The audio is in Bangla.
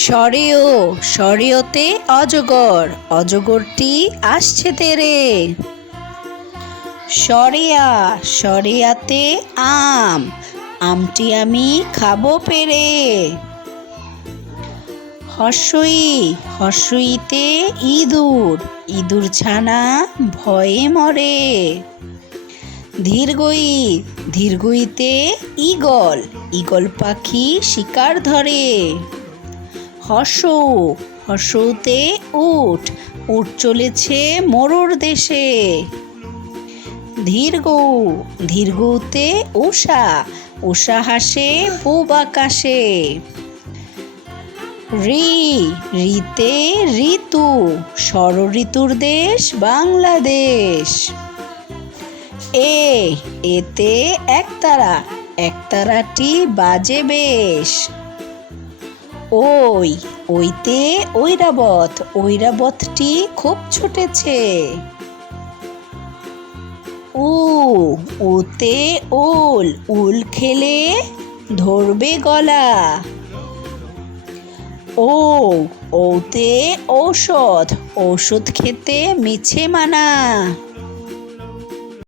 সরেও, সরেওতে অজগর, অজগরটি আসছে তেরে। সরেয়া, সরেয়াতে আম, আমটি আমি খাব পেরে। হর্ষই, হর্ষইতে ইঁদুর ইঁদুর ছানা ভয়ে মরে। ধীরগই, ধীরগইতে ঈগল ঈগল পাখি শিকার ধরে। হর্ষ হর্ষতে উট উঠ চলেছে মোরর দেশে। ধীর্ঘ ধীর্ঘতে উষা উষা হাসে পূব আকাশে। রি, রিতে ঋতু ষড় ঋতুর দেশ বাংলাদেশ। এ, এতে একতারা, একতারাটি বাজে বেশ। ওই, ওইতে ঐরাবত, ঐরাবতটি খুব ছুটেছে। উ, উতে উল উল খেলে ধরবে গলা। ও, ওতে ঔষধ ঔষধ খেতে মিছে মানা।